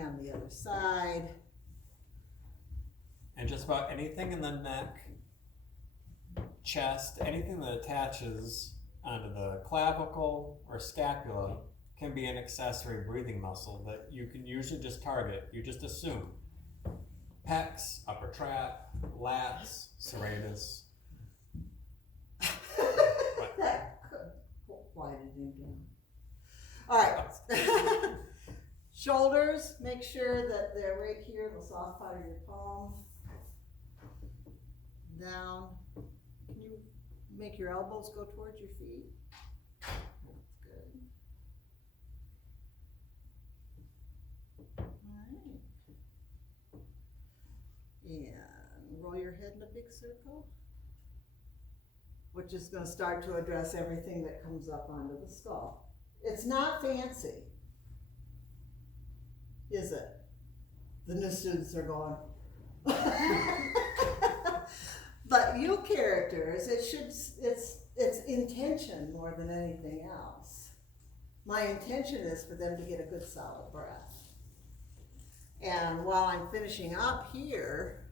on the other side. And just about anything in the neck, chest, anything that attaches onto the clavicle or scapula can be an accessory breathing muscle that you can usually just target. You just assume pecs, upper trap, lats, serratus. That quieted him down. All right. Shoulders, make sure that they're right here, the soft part of your palm. Down. Can you make your elbows go towards your feet? That's good. Alright. And roll your head in a big circle, which is going to start to address everything that comes up onto the skull. It's not fancy, is it? The new students are going. But you characters, it's intention more than anything else. My intention is for them to get a good solid breath. And while I'm finishing up here,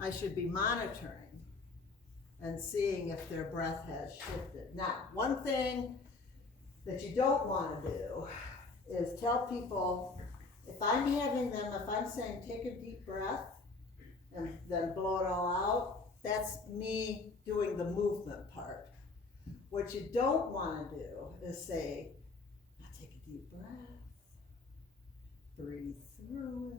I should be monitoring and seeing if their breath has shifted. Now, one thing that you don't want to do is tell people, if I'm saying take a deep breath and then blow it all out, that's me doing the movement part. What you don't want to do is say, now take a deep breath, breathe through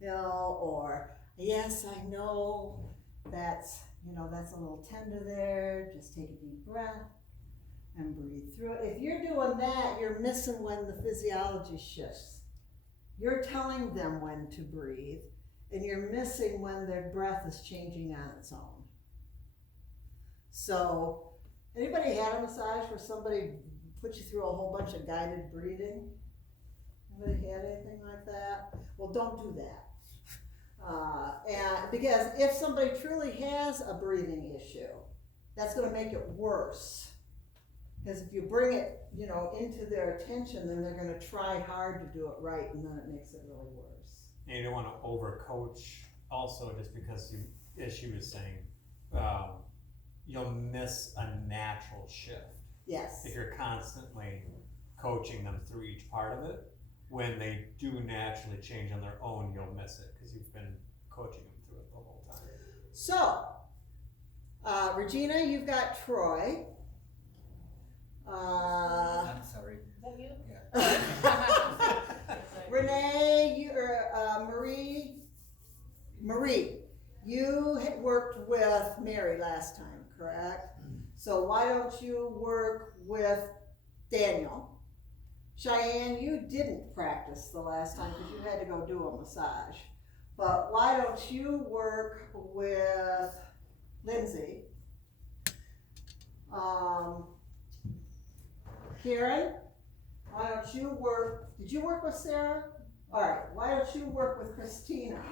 it, or yes, I know that's a little tender there, just take a deep breath and breathe through it. If you're doing that, you're missing when the physiology shifts. You're telling them when to breathe, and you're missing when their breath is changing on its own. So, anybody had a massage where somebody put you through a whole bunch of guided breathing? Anybody had anything like that? Well, don't do that. And because if somebody truly has a breathing issue, that's going to make it worse. Because if you bring it, into their attention, then they're going to try hard to do it right, and then it makes it really worse. And you don't want to overcoach also, just because as she was saying, you'll miss a natural shift. Yes. If you're constantly coaching them through each part of it, when they do naturally change on their own, you'll miss it because you've been coaching them through it the whole time. So, Regina, you've got Troy. I'm sorry. Is that you? Yeah. Renee, Marie, you had worked with Mary last time, correct? So why don't you work with Daniel? Cheyenne, you didn't practice the last time because you had to go do a massage. But why don't you work with Lindsay? Karen, why don't you did you work with Sarah? All right, why don't you work with Christina?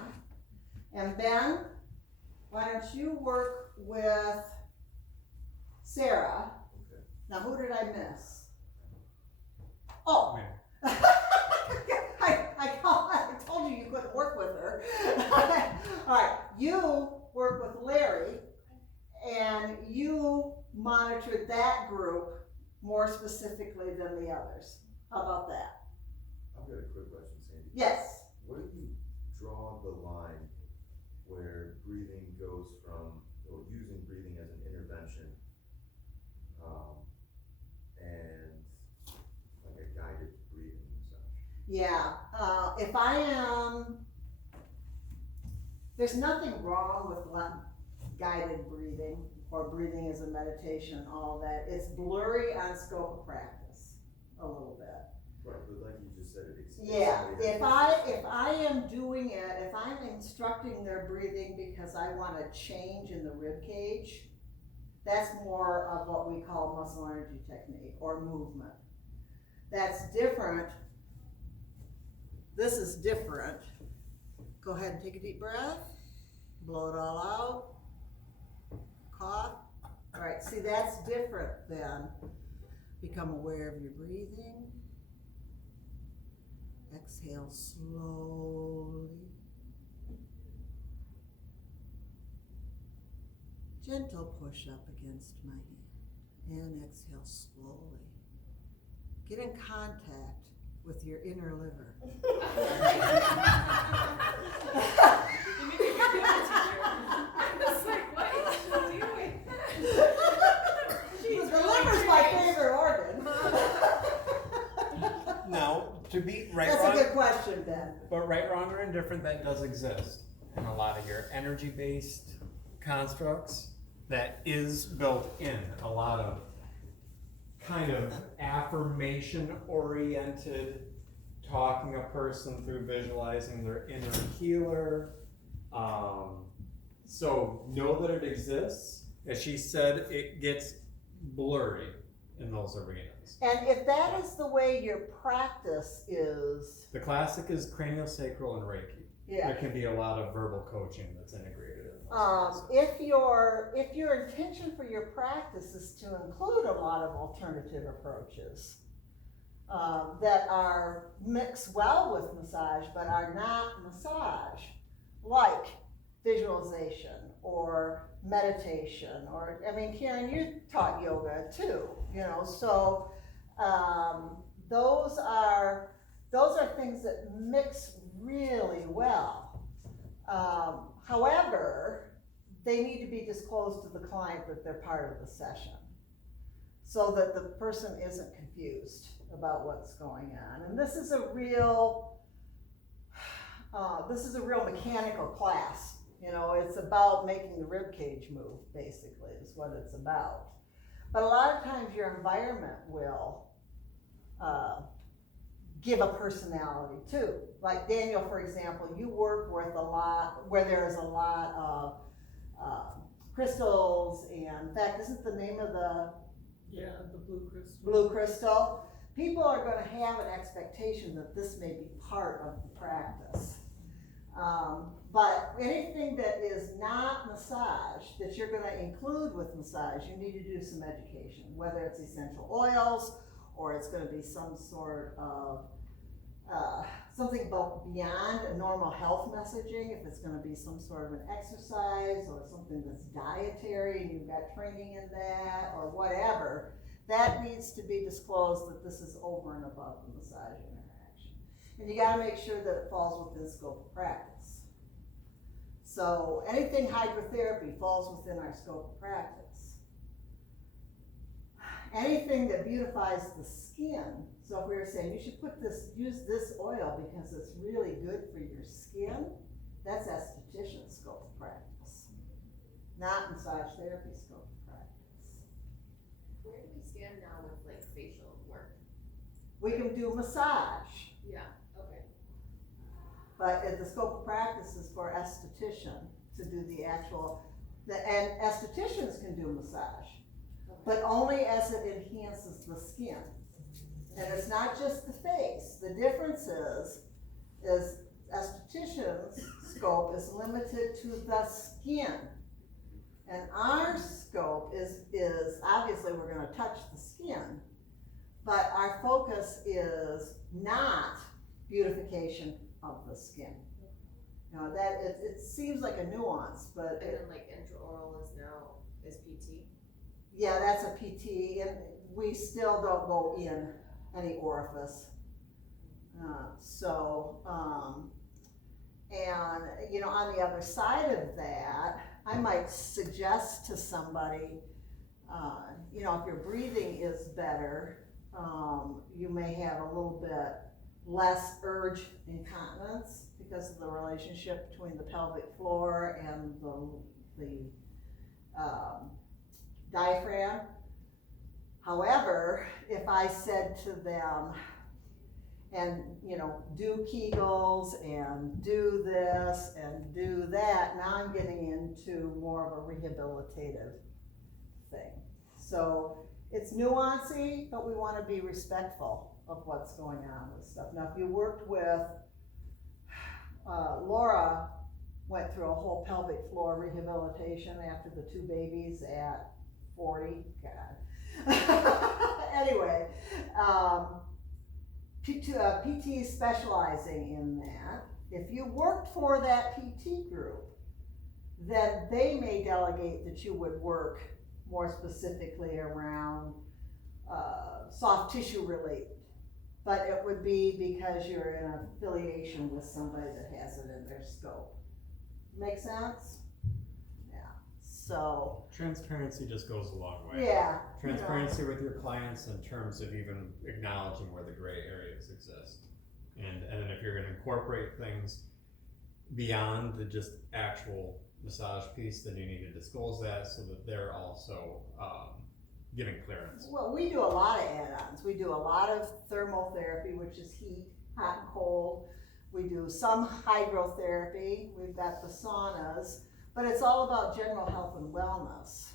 And Ben, why don't you work with Sarah? Okay. Now, who did I miss? Oh, Yeah. I told you couldn't work with her. All right, you work with Larry, and you monitor that group more specifically than the others. How about that? I've got a quick question, Sandy. Yes. Where do you draw the line where breathing goes from, or using breathing as an intervention, and like a guided breathing massage? Yeah, if I am, there's nothing wrong with guided breathing or breathing as a meditation, all of that. It's blurry on scope of practice a little bit. Right, but like you just said, it's Yeah, if I am doing it, if I'm instructing their breathing because I want a change in the rib cage, that's more of what we call muscle energy technique or movement. That's different. This is different. Go ahead and take a deep breath. Blow it all out. Cough. All right, see, that's different than Become aware of your breathing. Exhale slowly. Gentle push up against my hand. And exhale slowly. Get in contact with your inner liver. The liver's my favorite organ. Now, to be right, That's wrong, a good question, Ben. but right, wrong, or indifferent, that does exist in a lot of your energy-based constructs. That is built in a lot of kind of affirmation-oriented, talking a person through visualizing their inner healer. So know that it exists. As she said, it gets blurry in those arenas. And if that is the way your practice is, The classic is craniosacral and Reiki. yeah. There can be a lot of verbal coaching that's integrated in those. If your intention for your practice is to include a lot of alternative approaches that are mixed well with massage but are not massage, like visualization or meditation, or I mean, Karen, you taught yoga too, you know, so those are things that mix really well. However, they need to be disclosed to the client that they're part of the session, so that the person isn't confused about what's going on. And this is a real mechanical class. You know, it's about making the rib cage move, basically, is what it's about. But a lot of times your environment will give a personality too. Like Daniel, for example, you work with a lot, where there's a lot of crystals, and in fact, isn't the name of the blue crystal. blue crystal? People are going to have an expectation that this may be part of the practice. But anything that is not massage, that you're going to include with massage, you need to do some education, whether it's essential oils, or it's going to be some sort of something beyond a normal health messaging, if it's going to be some sort of an exercise or something that's dietary and you've got training in that or whatever, that needs to be disclosed that this is over and above the massage interaction. And you got to make sure that it falls within scope of practice. So anything hydrotherapy falls within our scope of practice. Anything that beautifies the skin, so if we were saying you should use this oil because it's really good for your skin, that's esthetician scope of practice, not massage therapy scope of practice. Where do we stand now with like facial work? We can do massage, Yeah, okay. but the scope of practice is for esthetician to do the actual, and estheticians can do massage, but only as it enhances the skin. And it's not just the face. The difference is esthetician's scope is limited to the skin. And our scope is obviously we're going to touch the skin, but our focus is not beautification of the skin. You know, that it seems like a nuance, but And then like intraoral is PT? yeah, that's a PT, and we still don't go in any orifice. And you know, on the other side of that, I might suggest to somebody, you know, if your breathing is better, you may have a little bit less urge incontinence because of the relationship between the pelvic floor and the diaphragm. However, if I said to them, and you know, do Kegels and do this and do that, now I'm getting into more of a rehabilitative thing. So it's nuancy, but we want to be respectful of what's going on with stuff. Now, if you worked with, Laura went through a whole pelvic floor rehabilitation after the 2 babies at 40, God. anyway, PT specializing in that. If you worked for that PT group, then they may delegate that you would work more specifically around soft tissue related. But it would be because you're in affiliation with somebody that has it in their scope. Make sense? Yeah, so, Transparency just goes a long way. yeah. Transparency with your clients in terms of even acknowledging where the gray areas exist. And then if you're gonna incorporate things beyond the just actual massage piece, then you need to disclose that so that they're also giving clearance. Well, we do a lot of add-ons. We do a lot of thermotherapy, which is heat, hot and cold. We do some hydrotherapy. We've got the saunas, but it's all about general health and wellness.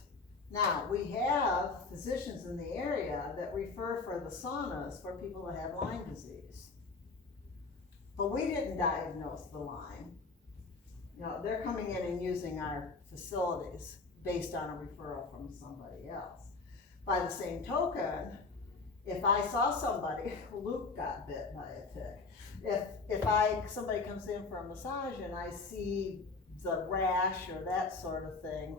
Now, we have physicians in the area that refer for the saunas for people that have Lyme disease. But we didn't diagnose the Lyme. You know, they're coming in and using our facilities based on a referral from somebody else. By the same token, if I saw somebody, Luke got bit by a tick. If somebody comes in for a massage and I see the rash or that sort of thing,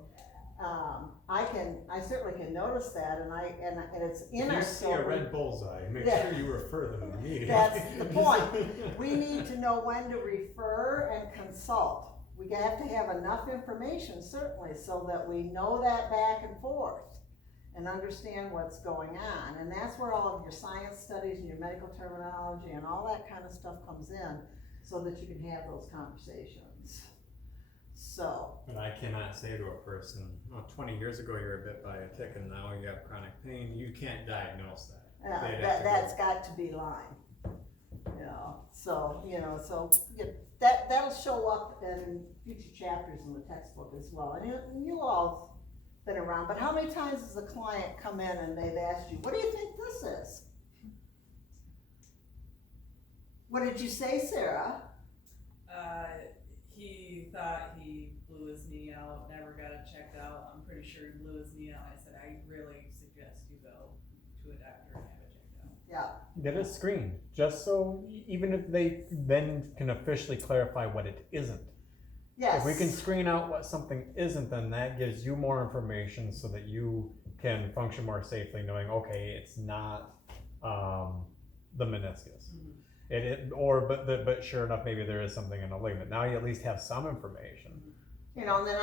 I certainly can notice that, and it's in our. If you see a red bullseye, make Yeah. sure you refer them immediately. That's the point. We need to know when to refer and consult. We have to have enough information, certainly, so that we know that back and forth and understand what's going on. And that's where all of your science studies and your medical terminology and all that kind of stuff comes in, so that you can have those conversations. So. But I cannot say to a person, oh, 20 years ago you were bit by a tick and now you have chronic pain. You can't diagnose that. They'd have to That's go- got to be Lyme. So that'll show up in future chapters in the textbook as well. And you all been around, but how many times has a client come in and they've asked you, what do you think this is? What did you say, Sarah? He thought he blew his knee out, never got it checked out. I'm pretty sure he blew his knee out. I said, I really suggest you go to a doctor and have it checked out. Yeah. Get a screen, just so even if they then can officially clarify what it isn't. Yes. If we can screen out what something isn't, then that gives you more information so that you can function more safely, knowing, okay, it's not the meniscus. Mm-hmm. But sure enough, maybe there is something in a ligament. Now you at least have some information. And then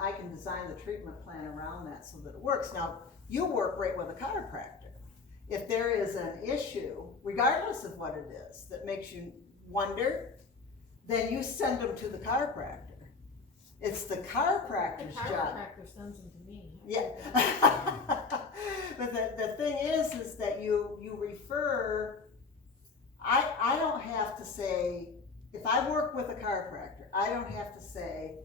I can design the treatment plan around that so that it works. Now, you work right with a chiropractor. If there is an issue, regardless of what it is, that makes you wonder, then you send them to the chiropractor. It's the chiropractor's The job. chiropractor sends them to me. Yeah. But the thing is that you refer, I don't have to say, if I work with a chiropractor, I don't have to say,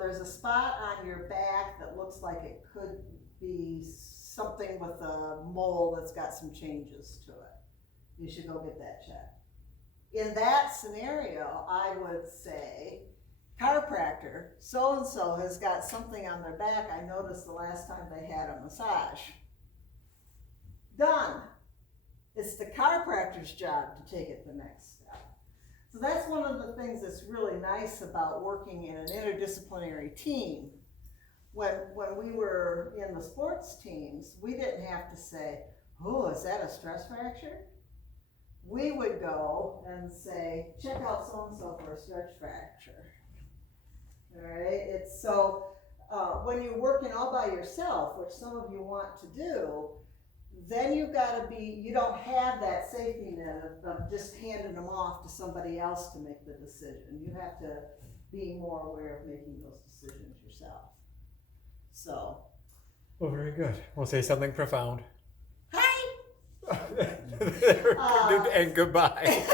there's a spot on your back that looks like it could be something with a mole that's got some changes to it. You should go get that checked. In that scenario, I would say, chiropractor, so-and-so has got something on their back I noticed the last time they had a massage. Done. It's the chiropractor's job to take it the next step. So that's one of the things that's really nice about working in an interdisciplinary team. When we were in the sports teams, we didn't have to say, oh, is that a stress fracture? We would go and say, check out so-and-so for a stress fracture. All right, it's so, when you're working all by yourself, which some of you want to do, then you don't have that safety net of just handing them off to somebody else to make the decision. You have to be more aware of making those decisions yourself. So. Well, very good. We'll say something profound. Hi! And goodbye.